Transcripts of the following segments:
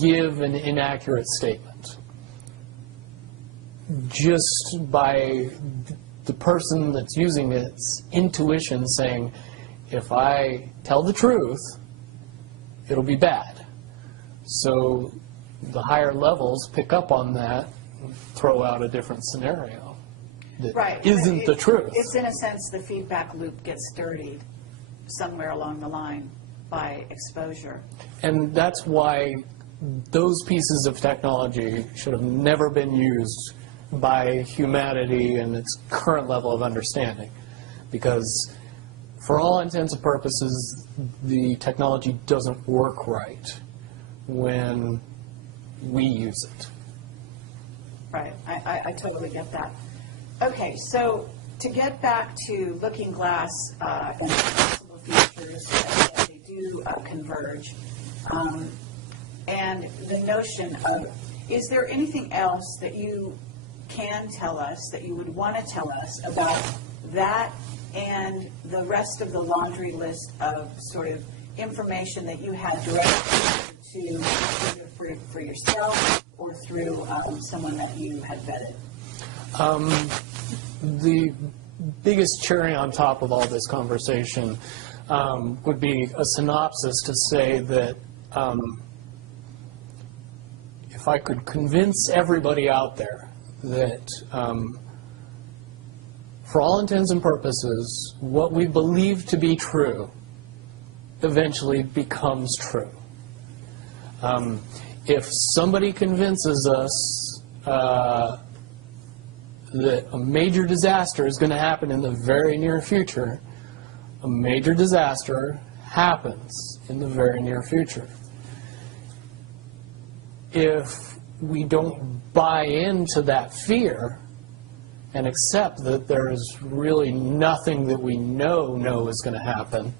give an inaccurate statement just by the person that's using its intuition saying, if I tell the truth, it'll be bad. So the higher levels pick up on that and throw out a different scenario that isn't the truth. It's in a sense the feedback loop gets dirtied somewhere along the line by exposure. And that's why those pieces of technology should have never been used by humanity in its current level of understanding. Because for all intents and purposes, the technology doesn't work right when we use it. Right. I totally get that. Okay, so to get back to Looking Glass and possible futures, that they do converge, and the notion of, is there anything else that you can tell us, that you would want to tell us about that and the rest of the laundry list of sort of information that you had directly to either for yourself or through someone that you had vetted? The biggest cherry on top of all this conversation would be a synopsis to say that if I could convince everybody out there that for all intents and purposes, what we believe to be true eventually becomes true. If somebody convinces us that a major disaster is going to happen in the very near future, a major disaster happens in the very near future. If we don't buy into that fear and accept that there is really nothing that we know is going to happen,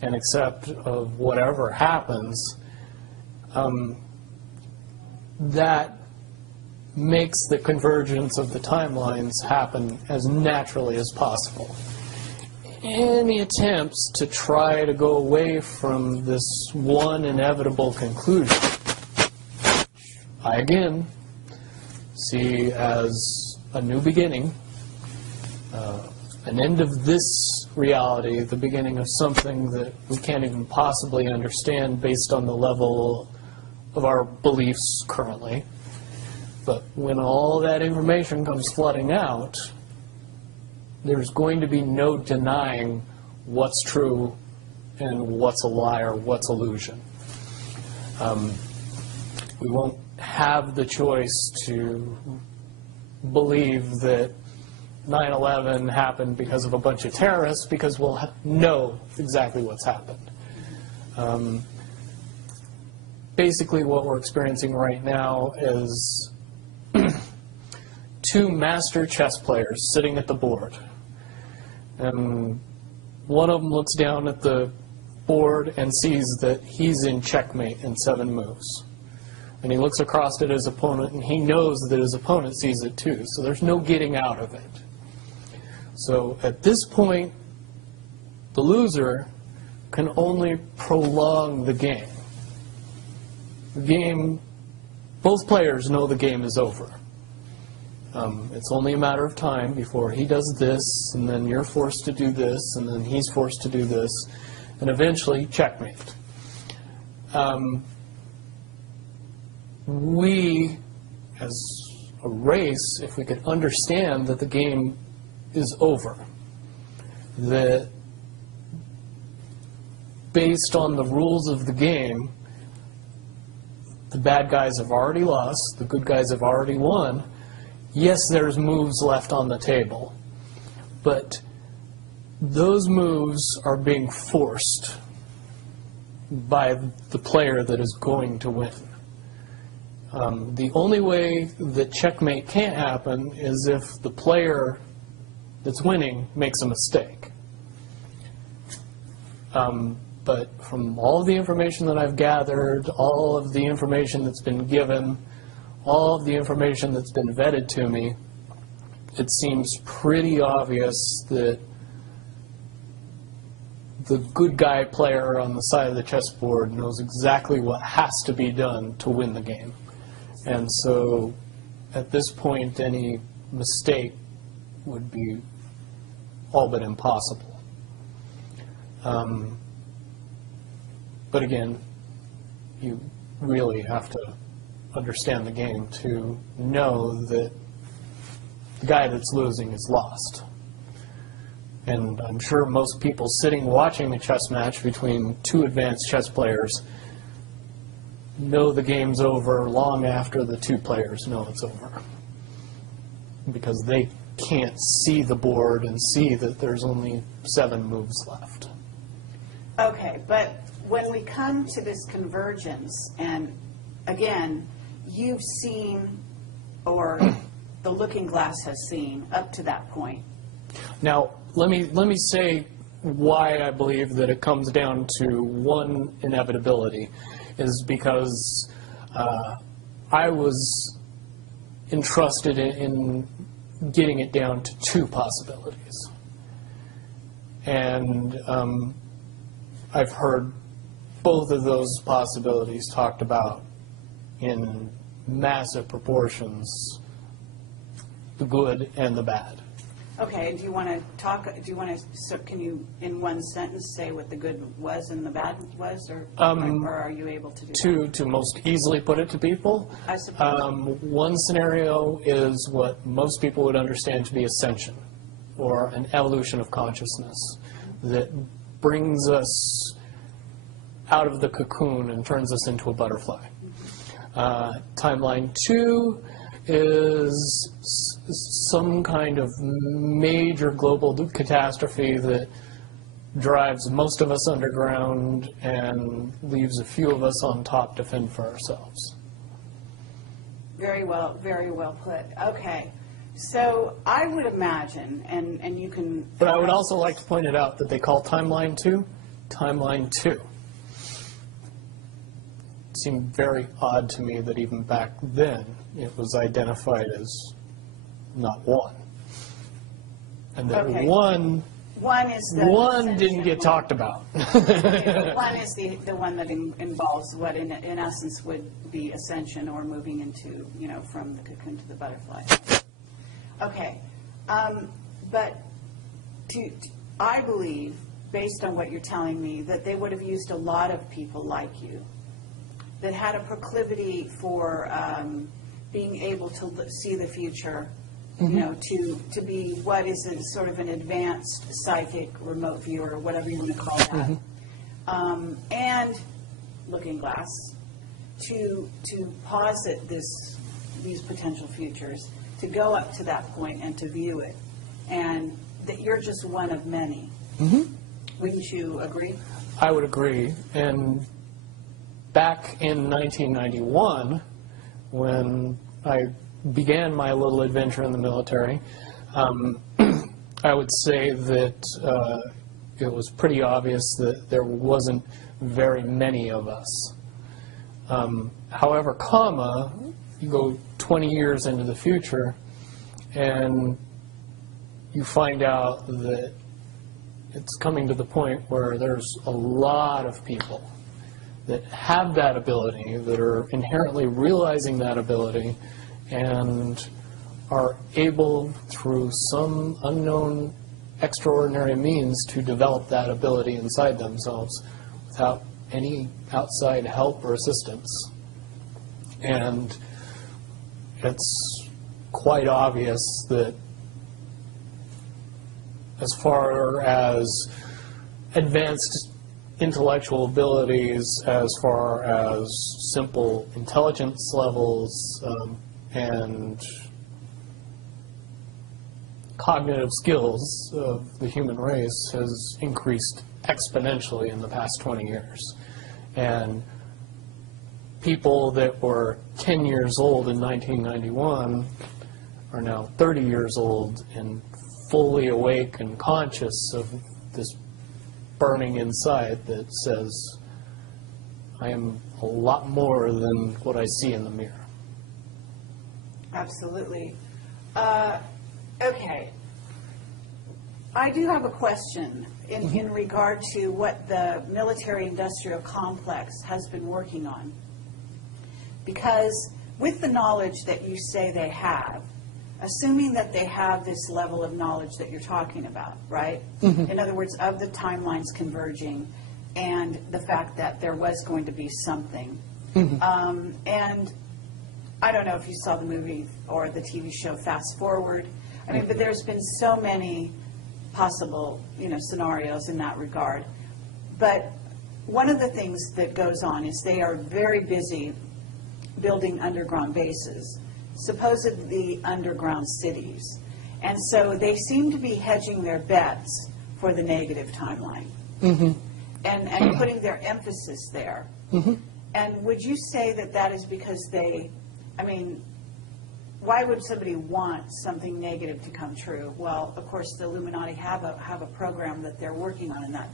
and accept of whatever happens, that makes the convergence of the timelines happen as naturally as possible. Any attempts to try to go away from this one inevitable conclusion, I again see as a new beginning, an end of this reality, the beginning of something that we can't even possibly understand based on the level of our beliefs currently. But when all that information comes flooding out, there's going to be no denying what's true and what's a lie or what's illusion. We won't have the choice to believe that 9/11 happened because of a bunch of terrorists, because we'll know exactly what's happened. Basically what we're experiencing right now is two master chess players sitting at the board. And one of them looks down at the board and sees that he's in checkmate in 7 moves. And he looks across at his opponent, and he knows that his opponent sees it too. So there's no getting out of it. So at this point, the loser can only prolong the game. The game, both players know the game is over. It's only a matter of time before he does this, and then you're forced to do this, and then he's forced to do this, and eventually checkmate. We, as a race, if we could understand that the game is over, that based on the rules of the game, the bad guys have already lost, the good guys have already won. Yes, there's moves left on the table, but those moves are being forced by the player that is going to win. The only way that checkmate can't happen is if the player that's winning makes a mistake. But from all of the information that I've gathered, all of the information that's been given, all of the information that's been vetted to me, it seems pretty obvious that the good guy player on the side of the chessboard knows exactly what has to be done to win the game. And so at this point, any mistake would be all but impossible. But again, you really have to understand the game to know that the guy that's losing is lost. And I'm sure most people sitting watching a chess match between two advanced chess players know the game's over long after the two players know it's over, because they can't see the board and see that there's only 7 moves left. Okay, but when we come to this convergence, and again, you've seen, or the looking glass has seen, up to that point. Now, let me say why I believe that it comes down to one inevitability, is because I was entrusted in getting it down to 2 possibilities. And I've heard both of those possibilities talked about in massive proportions, the good and the bad. Okay, do you want to talk, so can you, in one sentence, say what the good was and the bad was, or are you able to do that? To most easily put it to people, I suppose. one scenario is what most people would understand to be ascension, or an evolution of consciousness that brings us out of the cocoon and turns us into a butterfly. Timeline 2 is some kind of major global catastrophe that drives most of us underground and leaves a few of us on top to fend for ourselves. Very well put. Okay. So I would imagine, and you can... But I would also like to point it out that they call Timeline 2 Timeline 2. It seemed very odd to me that even back then it was identified as not 1. And that Okay. one is the... One didn't get talked about. Okay, one is the one that involves what in essence would be ascension, or moving into, from the cocoon to the butterfly. Okay. But I believe, based on what you're telling me, that they would have used a lot of people like you that had a proclivity for being able to see the future, to be what is a sort of an advanced psychic remote viewer, whatever you want to call that, and looking glass, to posit these potential futures, to go up to that point and to view it, and that you're just one of many. Wouldn't you agree? I would agree. And back in 1991, when I began my little adventure in the military, I would say that it was pretty obvious that there wasn't very many of us. However, you go 20 years into the future, and you find out that it's coming to the point where there's a lot of people that have that ability, that are inherently realizing that ability, and are able, through some unknown extraordinary means, to develop that ability inside themselves without any outside help or assistance. And it's quite obvious that as far as advanced intellectual abilities, as far as simple intelligence levels and cognitive skills of the human race, has increased exponentially in the past 20 years. And people that were 10 years old in 1991 are now 30 years old and fully awake and conscious of this burning inside that says, I am a lot more than what I see in the mirror. Absolutely. Okay. I do have a question. in regard to what the military-industrial complex has been working on. Because with the knowledge that you say they have, assuming that they have this level of knowledge that you're talking about, right? In other words, of the timelines converging and the fact that there was going to be something. And I don't know if you saw the movie or the TV show Fast Forward. I mean, but there's been so many possible, scenarios in that regard. But one of the things that goes on is they are very busy building underground bases, supposedly underground cities. And so they seem to be hedging their bets for the negative timeline and putting their emphasis there. And would you say that that is because why would somebody want something negative to come true? Well, of course, the Illuminati have a program that they're working on in that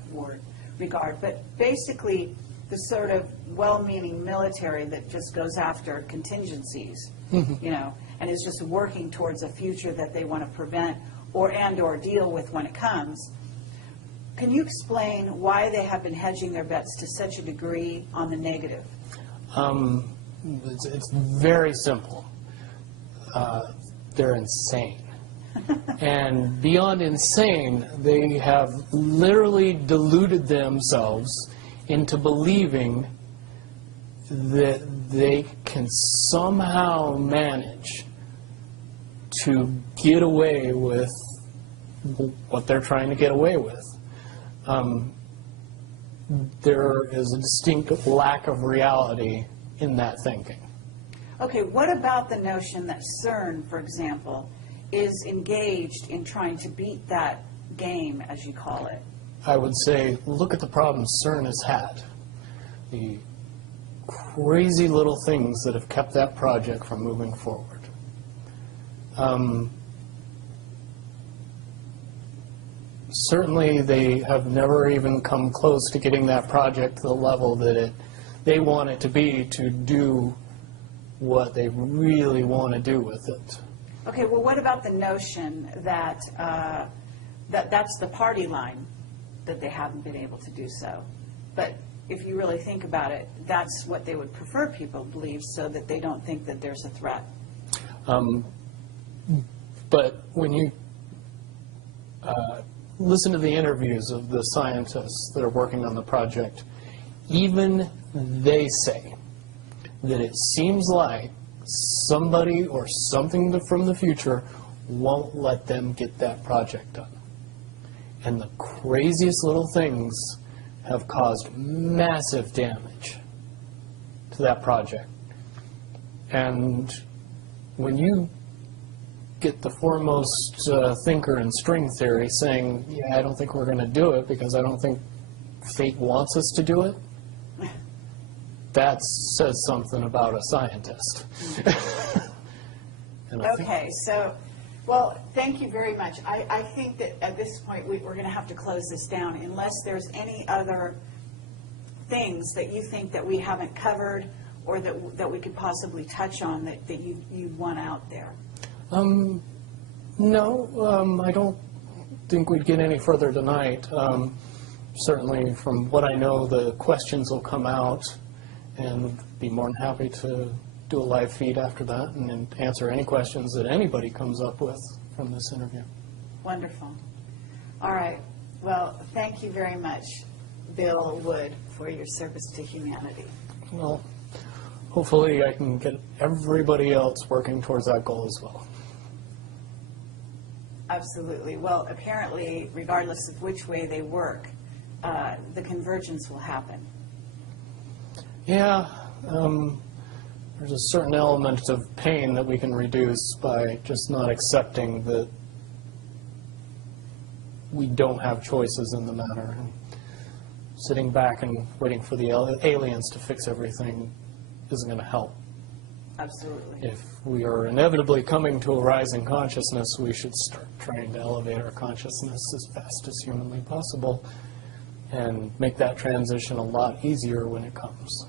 regard. But basically, the sort of well-meaning military that just goes after contingencies, and is just working towards a future that they want to prevent or deal with when it comes. Can you explain why they have been hedging their bets to such a degree on the negative? It's very simple. They're insane. And beyond insane, they have literally deluded themselves into believing that they can somehow manage to get away with what they're trying to get away with. There is a distinct lack of reality in that thinking. Okay, what about the notion that CERN, for example, is engaged in trying to beat that game, as you call it? I would say, look at the problems CERN has had. The crazy little things that have kept that project from moving forward. Certainly, they have never even come close to getting that project to the level that they want it to be to do what they really want to do with it. Okay, well, what about the notion that that's the party line, that they haven't been able to do so? But if you really think about it, that's what they would prefer people believe, so that they don't think that there's a threat. But when you listen to the interviews of the scientists that are working on the project, even they say that it seems like somebody or something from the future won't let them get that project done. And the craziest little things have caused massive damage to that project. And when you get the foremost thinker in string theory saying, yeah, I don't think we're going to do it because I don't think fate wants us to do it, that says something about a scientist. Okay, so, well, thank you very much. I think that at this point we're going to have to close this down unless there's any other things that you think that we haven't covered or that we could possibly touch on that you want out there. No, I don't think we'd get any further tonight. Certainly, from what I know, the questions will come out, and be more than happy to do a live feed after that and answer any questions that anybody comes up with from this interview. Wonderful. All right. Well, thank you very much, Bill Wood, for your service to humanity. Well, hopefully I can get everybody else working towards that goal as well. Absolutely. Well, apparently, regardless of which way they work, the convergence will happen. Yeah. There's a certain element of pain that we can reduce by just not accepting that we don't have choices in the matter. And sitting back and waiting for the aliens to fix everything isn't going to help. Absolutely. If we are inevitably coming to a rising consciousness, we should start trying to elevate our consciousness as fast as humanly possible and make that transition a lot easier when it comes.